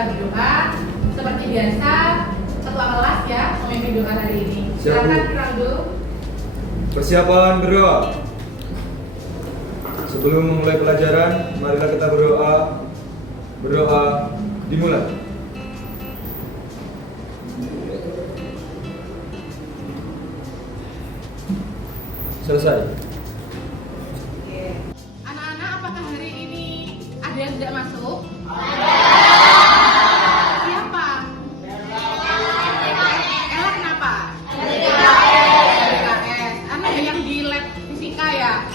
kita berdoa. Seperti biasa, ketua kelas ya memimpin doa hari ini. Silakan Ronaldo. Persiapan berdoa. Sebelum memulai pelajaran, marilah kita berdoa. Berdoa dimulai. Selesai. Anak-anak, apakah hari ini ada yang tidak masuk? Siapa? Ella kenapa? PKS. Anak yang di lab fisika ya?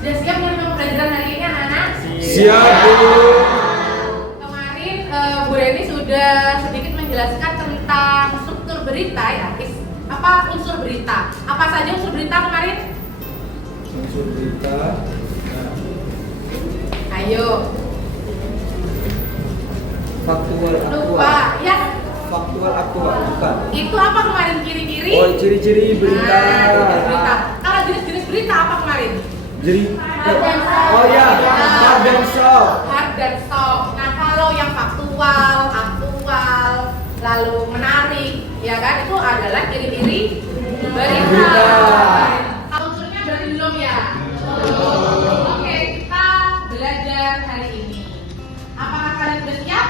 Sudah siap menerima pelajaran hari ini anak-anak? Siap, Bu. Kemarin Bu Reni sudah sedikit menjelaskan tentang struktur berita ya. Apa unsur berita? Apa saja unsur berita kemarin? Unsur berita. Ayo. Faktual aktual. Lupa ya. Faktual aktual bukan. Itu apa kemarin ciri-ciri? Oh, ciri-ciri berita. Nah, berita. Kalau jenis-jenis berita apa kemarin? Jadi Oh ya, hard dan soft. Hard dan soft. Nah, kalau yang faktual, aktual, lalu menarik, ya kan itu adalah ciri-ciri berita. Kalau unsurnya berarti belum ya? Oke, kita belajar hari ini. Apakah kalian sudah siap?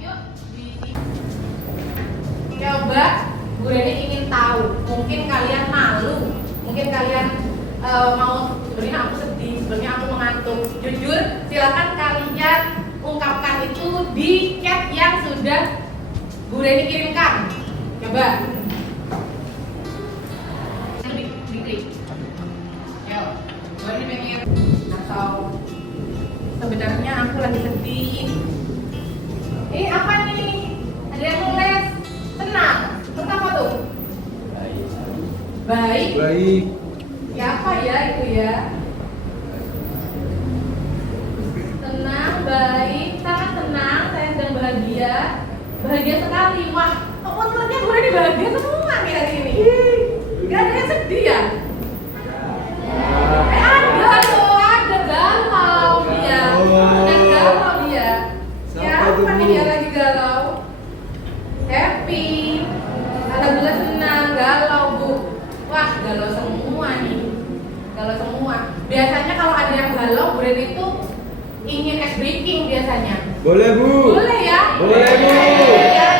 Yuk, coba Bu Reni ingin tahu. Mungkin kalian malu, mungkin kalian mau sebenarnya aku sedih, sebenarnya aku mengantuk. Jujur, silakan kalian ungkapkan itu di chat yang sudah Bu Reni kirimkan. Coba. Diklik. Yo, Bu Reni pengen atau sebenarnya aku lagi sedih. Apa nih? Ada yang nulis tenang. Tentang apa tuh? Baik. Baik. Ya apa ya itu ya? Tenang, baik, sangat tenang, saya sedang bahagia. Bahagia sekali. Wah, kok menurutnya gue ini bahagia semua nih hari ini. Gak ada yang sedih ya? Ada loh, ada galau dia. Ada galau dia. Siapa nih dia lagi galau? Happy. Alhamdulillah senang, galau Bu. Wah, galau semua nih. Galau semua. Biasanya kalau ada yang galau, Bu Reni itu ingin ice breaking biasanya. Boleh, Bu. Boleh ya? Boleh, Bu. Ya.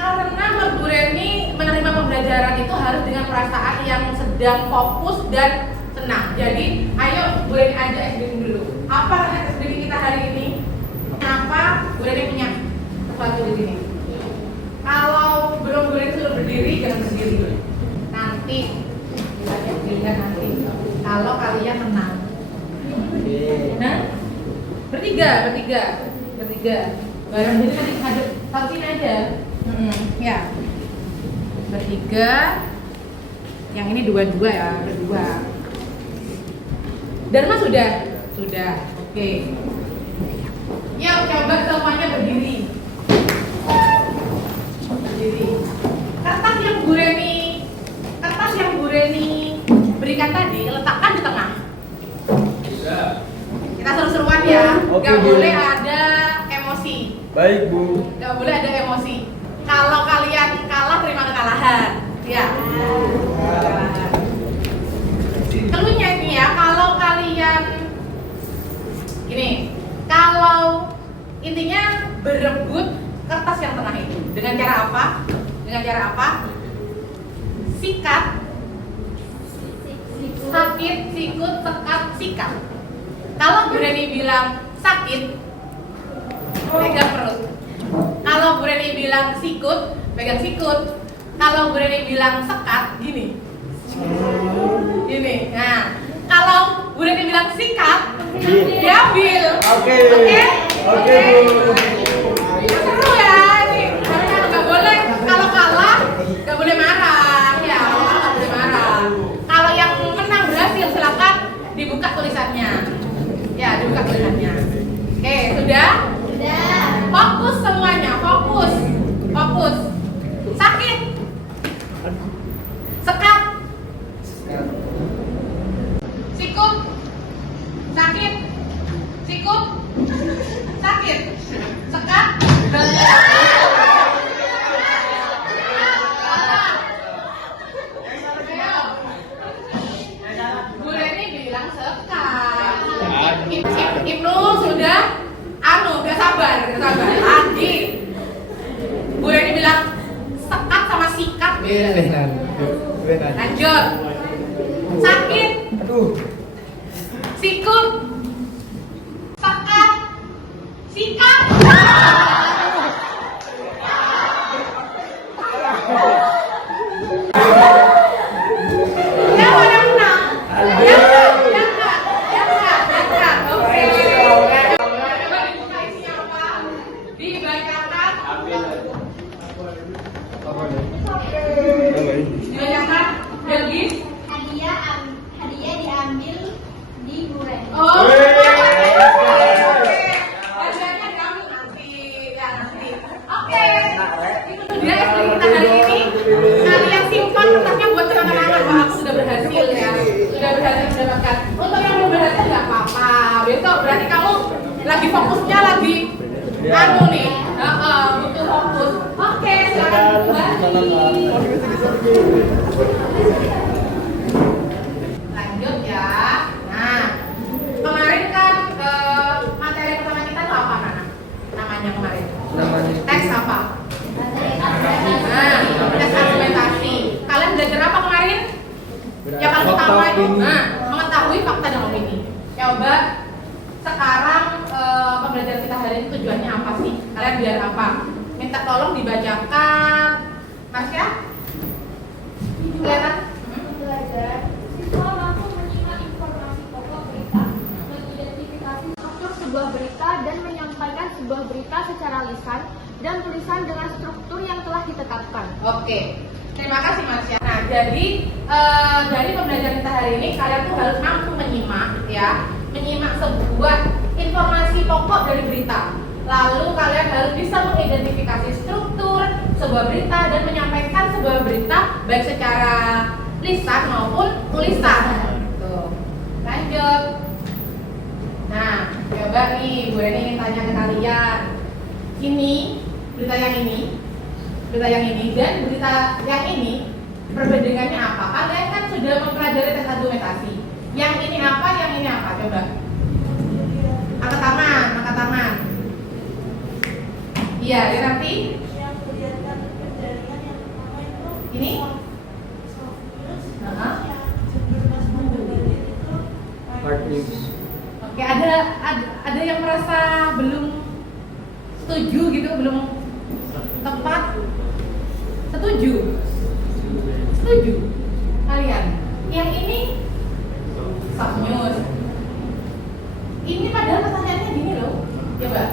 Karena menurut Bu Reni menerima pembelajaran itu harus dengan perasaan yang sedang fokus dan tenang. Jadi, ayo Bu Reni aja ice breaking dulu. Apa ice breaking kita hari ini? Kenapa Bu Reni punya sesuatu di sini? Kalau belum Bu Reni sudah berdiri, jangan berdiri. Nanti kita lihat nanti. Kalau kalian menang. Nah, bertiga. Barang jadi nanti hadap satuin aja. Ya. Bertiga. Yang ini dua-dua ya, berdua. Dharma sudah. Oke. Yuk coba semuanya berdiri. Kertas yang Bu Reni berikan tadi letakkan di tengah. Kita seru-seruan ya. Oke, Gak Bu. boleh ada emosi. Baik, Bu. Gak boleh ada emosi. Kalau kalian kalah, terima kekalahan. Ya. Keluhnya ini ya, kalau kalian gini, kalau intinya berebut kertas yang tengah itu dengan cara apa? Sikat, sakit, sikut, sekat, sikat. Kalau Bu Reni bilang sakit, pegang perut. Kalau Bu Reni bilang sikut, pegang sikut. Kalau Bu Reni bilang sekat, gini. Nah, kalau Bu Reni bilang sikat, diambil. Oke, Bu. Seru ya, nih. Nggak boleh. Kalau kalah, nggak boleh marah. Ya, kalau kalah nggak boleh marah. Kalau yang menang berhasil, silakan dibuka tulisannya. Ya, dibuka tulisannya. Oke, sudah? Fokus semuanya, fokus. Sakit. Sekat. Sikut. Lanjut. Sakit. Aduh. Sikut. Sekat. Sikat. Yang mana menang? Yang enggak. Oke. Coba dibuka isinya apa? Dibacakan. Dibacakan. Belgis. Hadiah diambil di buren. Oh. Oke. Hadiahnya diambil nanti. Ya nanti. Oke. Itu dia SD kita hari ini. Kalian simpan kertasnya buat kenang-kenangan. Wah, aku sudah berhasil ya. Sudah berhasil mendapatkan. Untuk yang belum berhasil nggak apa-apa. Besok berarti kamu lagi fokusnya lagi anu nih. Butuh fokus. Oke, silakan kembali. Lanjut ya. Nah, kemarin kan materi pertama kita tuh apa, Nana? Namanya kemarin. Namanya. Teks apa? Nah, tes argumentasi. Kalian belajar apa kemarin? Yang paling Fakta, utama itu, opini. mengetahui fakta dan opini. Coba sekarang pembelajaran kita hari ini tujuannya apa sih? Kalian biar apa? Minta tolong dibacakan. Mas ya? Kelihatan? Belajar, siswa mampu menyimak informasi pokok berita, mengidentifikasi struktur sebuah berita dan menyampaikan sebuah berita secara lisan dan tulisan dengan struktur yang telah ditetapkan. Oke, terima kasih Mas ya. Nah, jadi dari pembelajaran kita hari ini kalian tuh harus mampu menyimak ya, menyimak sebuah informasi pokok dari berita. Lalu kalian harus bisa mengidentifikasi struktur sebuah berita dan menyampaikan sebuah berita baik secara lisan maupun tulisan. Tuh, lanjut. Nah, coba nih, gue ingin tanya ke kalian. Ini berita yang ini dan berita yang ini perbedaannya apa? Kalian kan sudah mempelajari tes argumentasi. Yang ini apa? Yang ini apa? Coba. Angkat tangan. Iya, ya nanti. Yang kelihatan penjaringan yang pertama itu Ini? soft news, Aha. yang cenderung memperbaiki itu Hard news. Oke, ada yang merasa belum setuju gitu, belum tepat? Setuju? Setuju? Kalian? Yang ini soft news. Ini padahal pertanyaannya gini loh. Coba.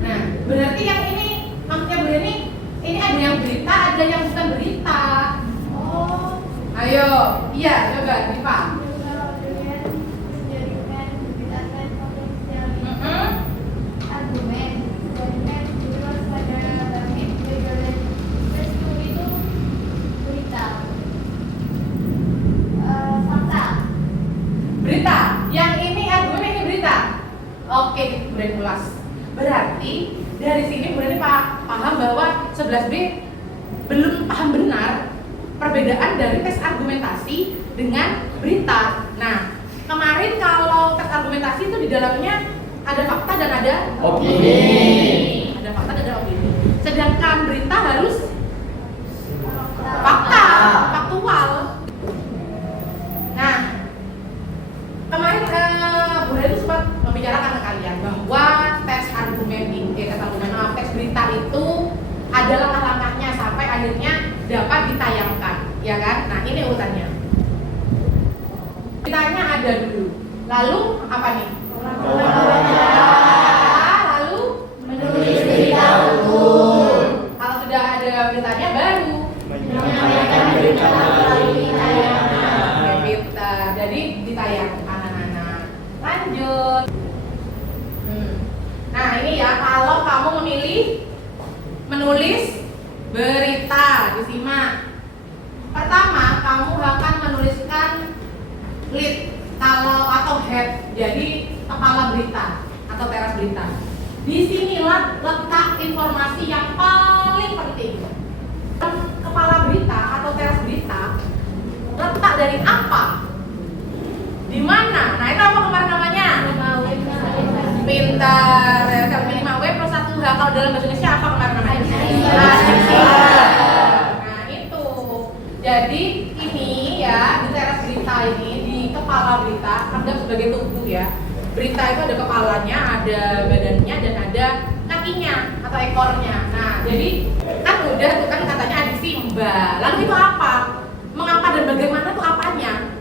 Nah, berarti yang ini maksudnya berarti ini ada yang berita, ada yang bukan berita. oh Ayo, iya coba Diva. kalau dengan menjadikan berdasarkan potensial argumen dan terus pada bangkit dari peristiwa itu berita. Fakta. Berita. Yang ini argumen, ini berita. Oke, kemudian ulas. Berarti dari sini berarti paham bahwa 11B belum paham benar perbedaan dari tes argumentasi dengan berita. Nah, kemarin kalau tes argumentasi itu di dalamnya ada fakta dan ada Opini. Ada fakta dan ada opini. Sedangkan berita harus fakta, faktual. Nah, kemarin Bu Hera itu sempat membicarakan ke kalian bahwa tes tes berita itu ada langkah-langkahnya sampai akhirnya dapat ditayangkan, ya kan? Nah, ini urutannya. Beritanya ada dulu, lalu apa nih? Lalu menulis berita utuh. Kalau sudah ada beritanya baru menyampaikan berita melalui tayangan. Pintar. Jadi ditayangkan anak-anak. Lanjut. Nah, ini ya, kalau kamu memilih menulis berita, disimak. Pertama, kamu akan menuliskan lead atau head, jadi kepala berita atau teras berita. Disinilah letak informasi yang paling penting. Kepala berita atau teras berita letak dari apa? Di mana? Nah, itu apa kemarin namanya? Pintar. Ya, 5W plus 1H. Kalau dalam bahasa Indonesia apa kemarin namanya? Adiksi. Jadi ini ya di teras berita ini, di kepala berita, anggap sebagai tubuh ya. Berita itu ada kepalanya, ada badannya, dan ada kakinya atau ekornya. Nah, jadi kan udah tuh kan katanya ada Simba. Lalu itu apa? Mengapa dan bagaimana tuh apanya?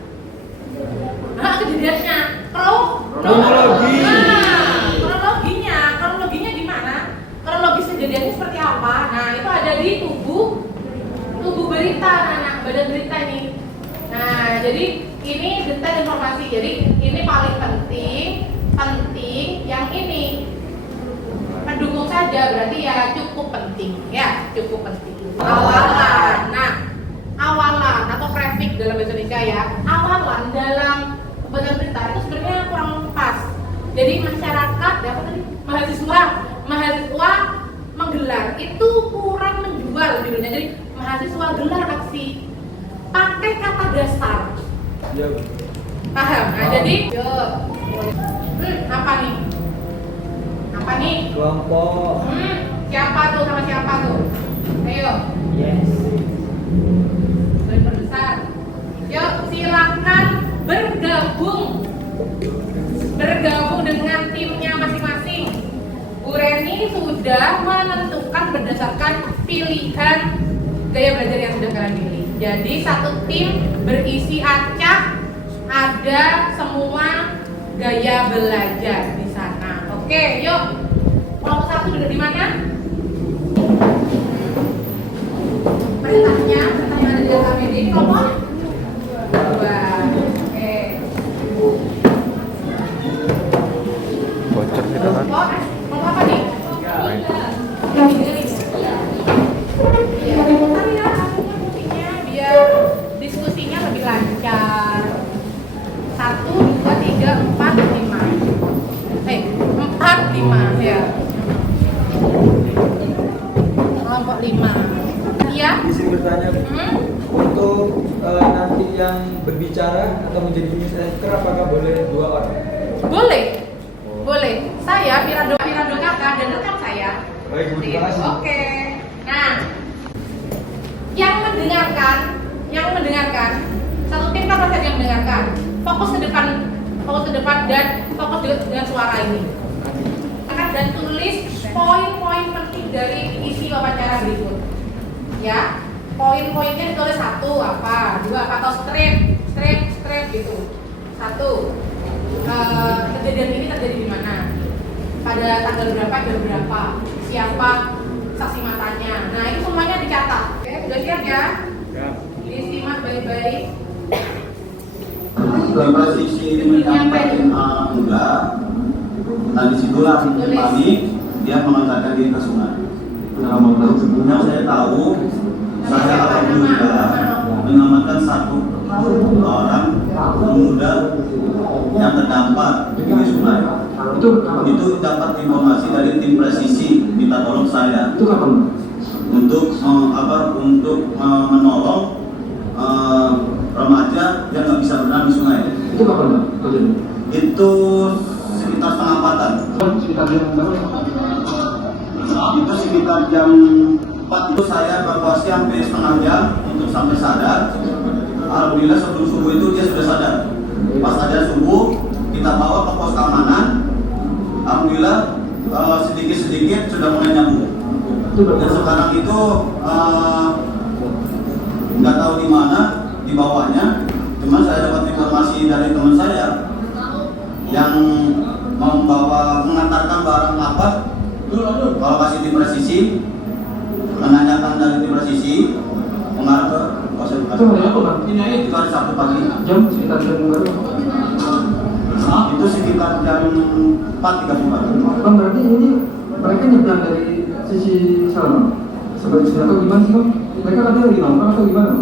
Nah, kejadiannya. Kronologi. Nah, kronologinya gimana? Kronologis kejadiannya seperti apa? Nah, itu ada di tubuh berita, anak badan berita ini. Nah, jadi ini detail informasi. Jadi ini paling penting yang ini pendukung saja berarti ya cukup penting. Awalan. Nah, awalan atau grafik dalam bahasa Indonesia ya. Awalan dalam badan berita itu sebenarnya kurang pas. Jadi masyarakat, apa tadi? Mahasiswa menggelar itu kurang menjual judulnya. Jadi mahasiswa gelar aksi pakai kata dasar. Ya. Paham? Nah, jadi apa nih? Kelompok. Siapa tuh sama siapa tuh? Ayo. Yes. Besar. Yuk, silakan bergabung dengan timnya masing-masing. Bu Reni sudah menentukan berdasarkan pilihan gaya belajar yang sudah kalian pilih. Jadi satu tim berisi acak, ada semua gaya belajar di sana. Oke, yuk. Kelompok satu duduk di mana? Perintahnya ada di dalam ini. Kelompok dua. Oke. Bocor kita kan. Kelompok apa nih? Biar diskusinya lebih lancar. 1, 2, 3, 4, 5. 4, 5 ya. Kelompok 5. Iya? Izin bertanya, untuk nanti yang berbicara atau menjadi speaker apakah boleh 2 orang? Boleh. Saya Pirando Kakak dan rekan saya. Baik, Bu, terima kasih. Oke. Nah, yang mendengarkan satu tim kan pasti yang mendengarkan. Fokus ke depan dan fokus juga dengan suara ini. Dan tulis poin-poin penting dari isi wawancara berikut. Ya, poin-poinnya ditulis 1 apa, 2 apa, atau strip gitu. 1. Kejadian ini terjadi di mana? Pada tanggal berapa, jam berapa? Siapa saksi matanya? Nah, itu semuanya dicatat. Oke, udah siap ya? Disimak baik-baik. Posisi menyampaikan enggak. Nah, disitulah panik, dia mengantarkan diri ke sungai. Yang saya tahu, saya alhamdulillah menyelamatkan 1 orang pemuda yang terdampak di sungai. Itu dapat informasi dari tim presisi minta tolong saya untuk menolong remaja yang nggak bisa berenang di sungai. Itu kapan Pak? Itu sekitar setengah 4-an. Itu sekitar jam 4 itu saya evakuasi sampai setengah jam untuk sampai sadar. Alhamdulillah sebelum subuh itu dia sudah sadar. Pas sadar subuh kita bawa ke pos keamanan. Alhamdulillah sedikit-sedikit sudah mulai nyambung. Dan sekarang itu nggak tahu di mana dibawanya. Cuma saya dapat informasi dari teman saya yang mengantarkan barang apa. Kalau kasih tim presisi, menanyakan dari tim presisi mengarah ke pos Itu hari apa Pak? itu hari Sabtu pagi. Jam sekitar jam berapa? Itu sekitar jam 4.30. Bang, berarti ini mereka nyebrang dari sisi sana sebagai atau gimana sih Bang? Mereka katanya lagi nongkrong atau gimana?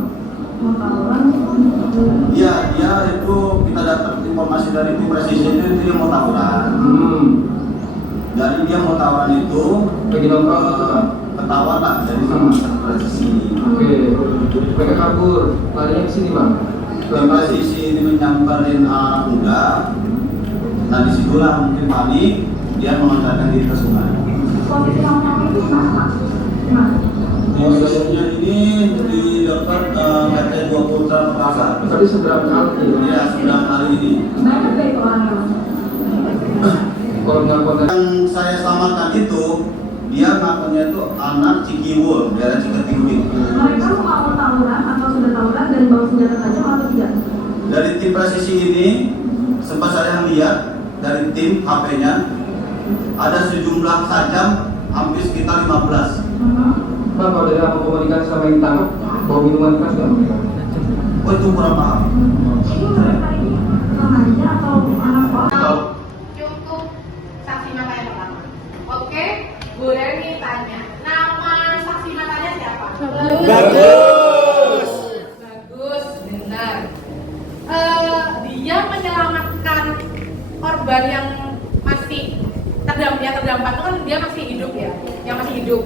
Iya, dia itu kita dapat informasi dari tim presisi itu dia mau tawuran. Dari dia mau tawuran itu Lagi nongkrong ketahuan lah dari tim presisi. Oke, mereka kabur, larinya ke sini Bang. Tim presisi ini menyamperin anak muda. Nah disitulah mungkin panik, dia mengantarkan diri ke sungai. Posisi yang itu mana? Posisinya ini di dekat PT 12 Putra Makassar. Tadi seberapa kali? Iya, sudah kali ini. Kalau melakukan Yang saya selamatkan itu, dia ngakunya itu anak Cikiwul, daerah Ciketinggi. Mereka mau tawuran atau sudah tawuran dan bawa senjata tajam atau tidak? Dari tim presisi ini, sempat saya lihat dari tim HP-nya, ada sejumlah sajam hampir sekitar 15. Pak, kalau dari apa komunikasi sama yang ditangkap, bawa minuman keras nggak? Oh, itu kurang paham. Itu mereka ini remaja atau anak sekolah? Cukup saksi mata yang pertama. Oke, Bu Reni tanya, nama saksi matanya siapa? Bagus. Bagus, benar. Dia menyelamatkan korban yang masih terdampak itu kan dia masih hidup ya, yang masih hidup.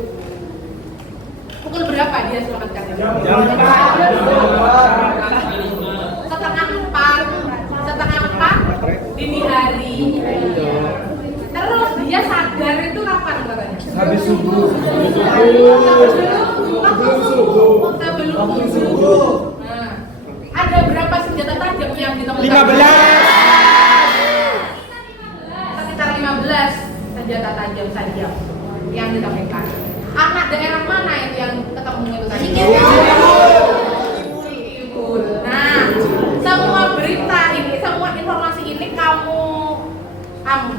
Pukul berapa dia selamatkan? Setengah empat dini hari. Terus dia sadar itu kapan katanya? Habis subuh. Sebelum subuh. Nah, ada berapa senjata tajam yang ditemukan? 15. Sekitar 15 senjata tajam saja yang ditemukan. Anak daerah mana itu yang ketemu itu tadi? Cikibul. Nah, semua berita ini, semua informasi ini kamu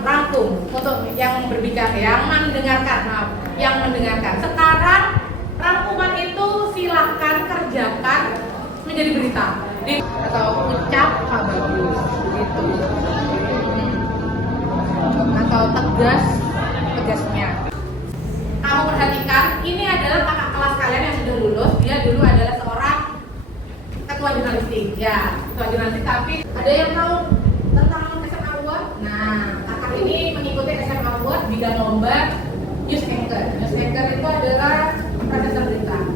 rangkum untuk yang berbicara, yang mendengarkan. Sekarang rangkuman itu silakan kerjakan menjadi berita atau ucap Pak Bagus gitu. Atau tegasnya. Kamu perhatikan, ini adalah kakak kelas kalian yang sudah lulus. Dia dulu adalah seorang ketua jurnalistik, ya, ketua jurnalistik. Tapi ada yang tahu tentang SMA Award? Nah, kakak ini mengikuti SMA Award bidang lomba news anchor. News anchor itu adalah produser berita.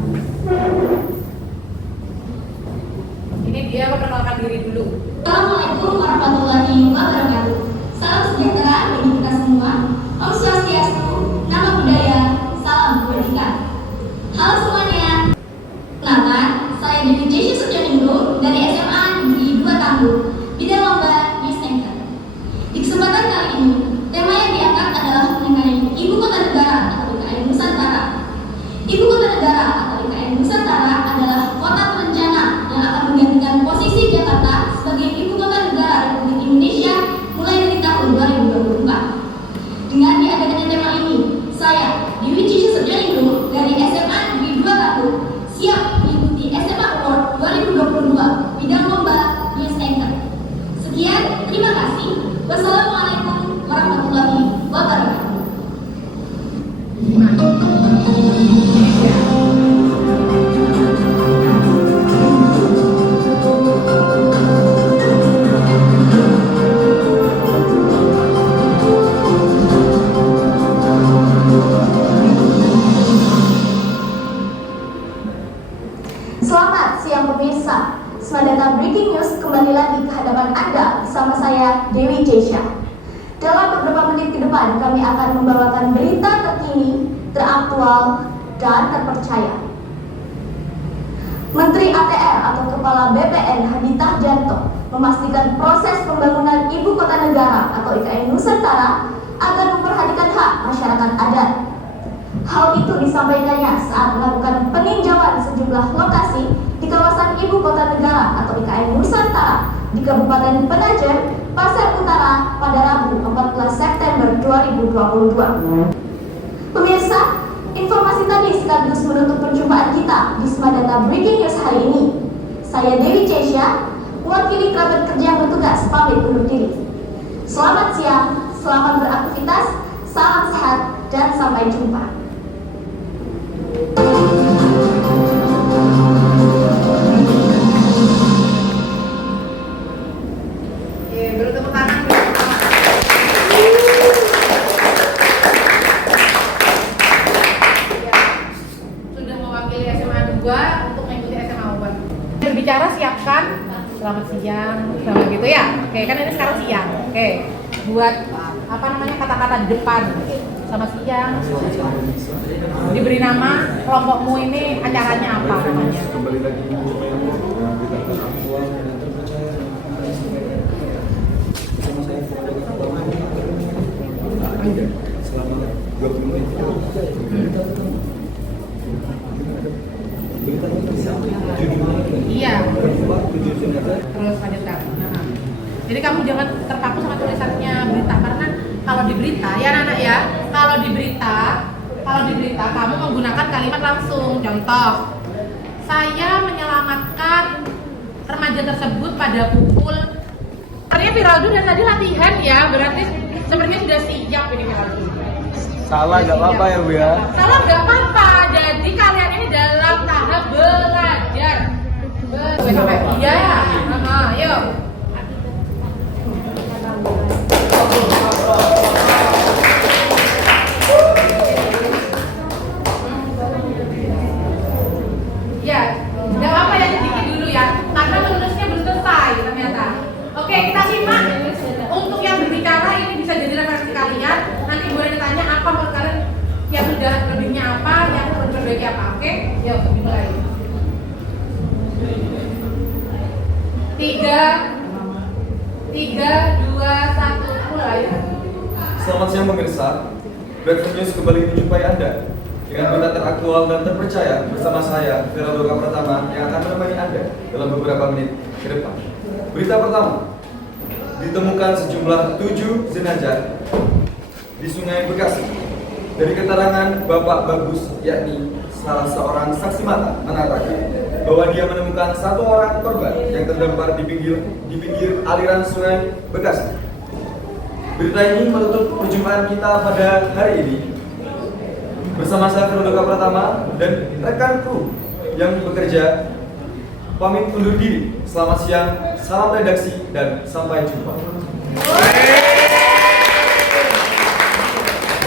Ini dia memperkenalkan diri dulu. Assalamualaikum warahmatullahi wabarakatuh. Salam sejahtera bagi kita semua. Om Swastiastu, nama budaya, salam kebajikan. Halo semuanya. Kenalkan, saya Dewi Jessi Sujaningrum dari SMA Negeri 2 Tangguh, bidang lomba news anchor. Di kesempatan kali ini, tema yang diangkat adalah mengenai Ibu Kota Negara atau IKN Nusantara. Ibu Kota Negara atau IKN Nusantara adalah kota terencana yang akan menggantikan posisi Jakarta sebagai Ibu Kota Negara Republik Indonesia mulai dari tahun 2024. Dengan diadakannya tema ini, saya, Dewi Jessi Sujaningrum dari SMA Negeri 2 Tangguh, siap mengikuti SMA Award 2022 bidang lomba news anchor. Sekian, terima kasih. Wassalamualaikum warahmatullahi wabarakatuh. Selamat siang pemirsa. Semangat Breaking News kembali lagi ke hadapan Anda bersama saya Dewi Jessi. Dalam beberapa menit ke depan kami akan membawakan berita terkini, teraktual, dan terpercaya. Menteri ATR atau Kepala BPN Hadi Tahjanto memastikan proses pembangunan Ibu Kota Negara atau IKN Nusantara akan memperhatikan hak masyarakat adat. Hal itu disampaikannya saat melakukan peninjauan sejumlah lokasi di kawasan Ibu Kota Negara atau IKN Nusantara di Kabupaten Penajam, Pasar Utara pada Rabu 14 September 2022. Pemirsa, informasi tadi sekaligus menutup perjumpaan kita di Semadata Breaking News hari ini. Saya Dewi Jessi, mewakili kerabat kerja yang bertugas pamit undur diri. Selamat siang, selamat beraktivitas, salam sehat, dan sampai jumpa. Beri tepuk tangan. Sudah mewakili SMA 2 untuk mengikuti SMA Award. Berbicara siapkan. Selamat siang, selamat gitu ya. Oke, kan ini sekarang siang. Oke, buat apa namanya kata-kata depan. Selamat siang. Diberi nama kelompokmu ini acaranya apa namanya? kembali lagi Jadi kamu jangan terpaku sama tulisannya berita, karena kalau di berita ya anak-anak ya, kalau di berita kamu menggunakan kalimat langsung. Contoh, saya menyelamatkan remaja tersebut pada pukul. Artinya Firaldo dan tadi latihan ya, berarti sepertinya sudah siap ini Firaldo. Salah nggak apa-apa ya Bu ya. Salah nggak apa-apa. Jadi kalian ini dalam tahap belajar. Sampai iya. Yuk. Ya, nggak apa ya, sedikit dulu ya, karena menulisnya belum selesai ternyata. Oke, kita simak. Untuk yang berbicara ini bisa jadi referensi kalian. Nanti boleh ditanya apa menurut kalian yang sudah lebihnya apa, yang perlu diperbaiki apa. Oke, yuk dimulai. 3, 2, 1, mulai. Selamat siang pemirsa. Breaking News kembali menjumpai Anda dengan berita teraktual dan terpercaya bersama saya, Firaldo Pratama, yang akan menemani Anda dalam beberapa menit ke depan. Berita pertama, ditemukan sejumlah 7 jenazah di Sungai Bekasi. Dari keterangan Bapak Bagus, yakni salah seorang saksi mata, mengatakan bahwa dia menemukan 1 orang korban yang terdampar di pinggir aliran Sungai Bekasi. Berita ini menutup perjumpaan kita pada hari ini. Bersama saya Firaldo Pratama dan rekan kru yang bekerja, pamit undur diri. Selamat siang, salam redaksi, dan sampai jumpa.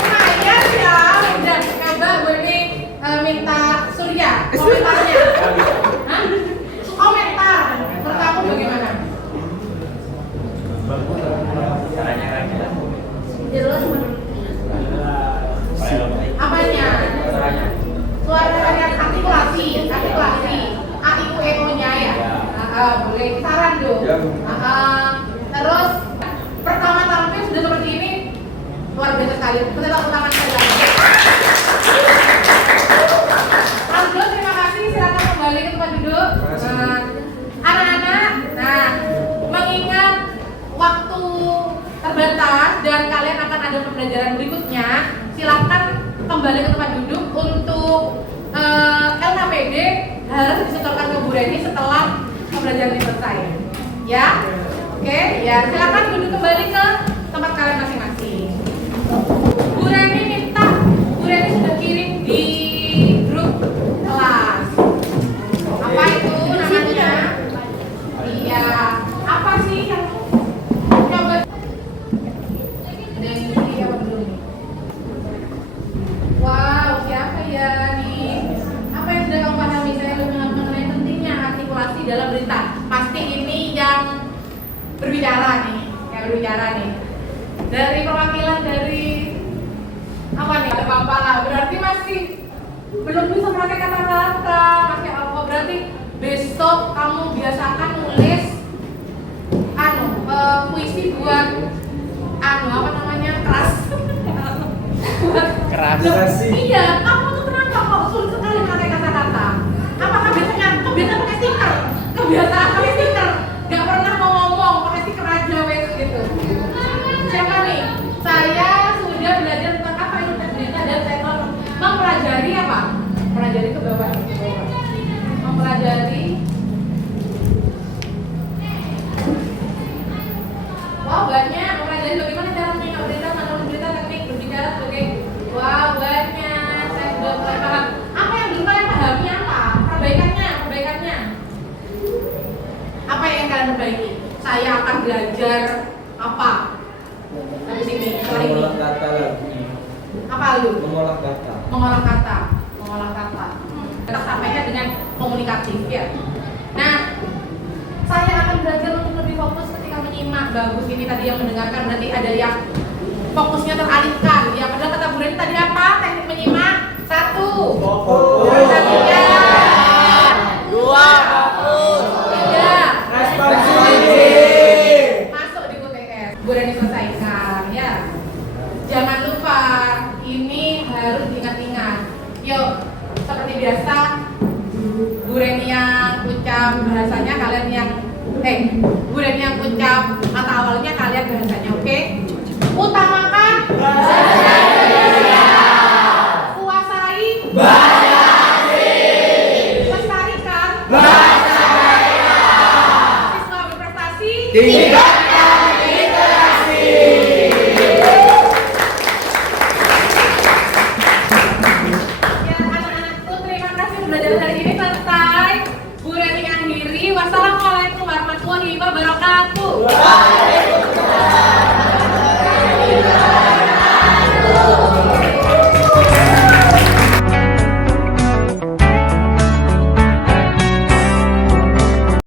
Lumayan ya, udah coba gue nih minta Surya komentarnya. Hah? Komentar, menurut kamu bagaimana? Jelas apanya? Suara yang artikulasi, AIUEO-nya ya. Boleh saran dong. Terus pertama tampil sudah seperti ini, luar biasa sekali. Tetap utama sekali lagi. Aldo, terima kasih. Silakan kembali ke tempat duduk. Anak-anak, nah, mengingat waktu terbatas dan kalian akan ada pembelajaran berikutnya, silakan kembali ke tempat duduk. Untuk LKPD harus disetorkan ke Bu Reni setelah pembelajaran ini selesai. Ya, oke, ya silakan duduk kembali ke tempat kalian masing-masing. Bu Reni minta, Bu Reni sudah kirim di grup kelas. Apa itu namanya? Iya, apa sih yang coba? Ada yang isi apa belum? Wow, siapa ya nih? Apa yang sudah kamu pahami? Saya belum mengenai pentingnya artikulasi dalam berita. Pasti ini yang berbicara nih. Dari perwakilan dari apa nih? Ada apa lah? Berarti masih belum bisa memakai kata-kata. Masih apa? Berarti besok kamu biasakan nulis puisi buat apa namanya? Keras. Iya, kamu tuh kenapa kok sulit sekali memakai kata-kata? Apakah kebiasaan pakai stiker? Kebiasaan pakai stiker? Gak pernah mau ngomong, pakai stiker aja wes gitu. Siapa nih? Saya sudah belajar tentang apa itu berita dan saya telah mempelajari apa? Mempelajari ke bawah. Mempelajari. Wow, banyak. Mempelajari bagaimana cara menyimak berita, menulis berita, teknik berbicara sebagai. Wow, banyak. Saya sudah mulai paham. Apa yang belum kalian pahami apa? Perbaikannya. Apa yang kalian perbaiki? Saya akan belajar apa? Dari sini, setelah ini. Mengolah kata lagi. Apa lu? Mengolah kata. Mengolah kata. Kita sampaikan dengan komunikatif ya. Nah, saya akan belajar untuk lebih fokus ketika menyimak. Bagus, ini tadi yang mendengarkan berarti ada yang fokusnya teralihkan. Ya, padahal kata Bu Reni tadi apa? Teknik menyimak. 1. Fokus. 2. Fokus. 3. Responsif. Masuk di UTS. Bu Reni selesaikan ya. Jangan lupa, ini harus diingat-ingat. Yuk, seperti biasa, Bu Reni yang ucap bahasanya, kalian yang Bu Reni yang ucap kata bahasanya, oke? Utamakan kuasai lestarikan siswa berprestasi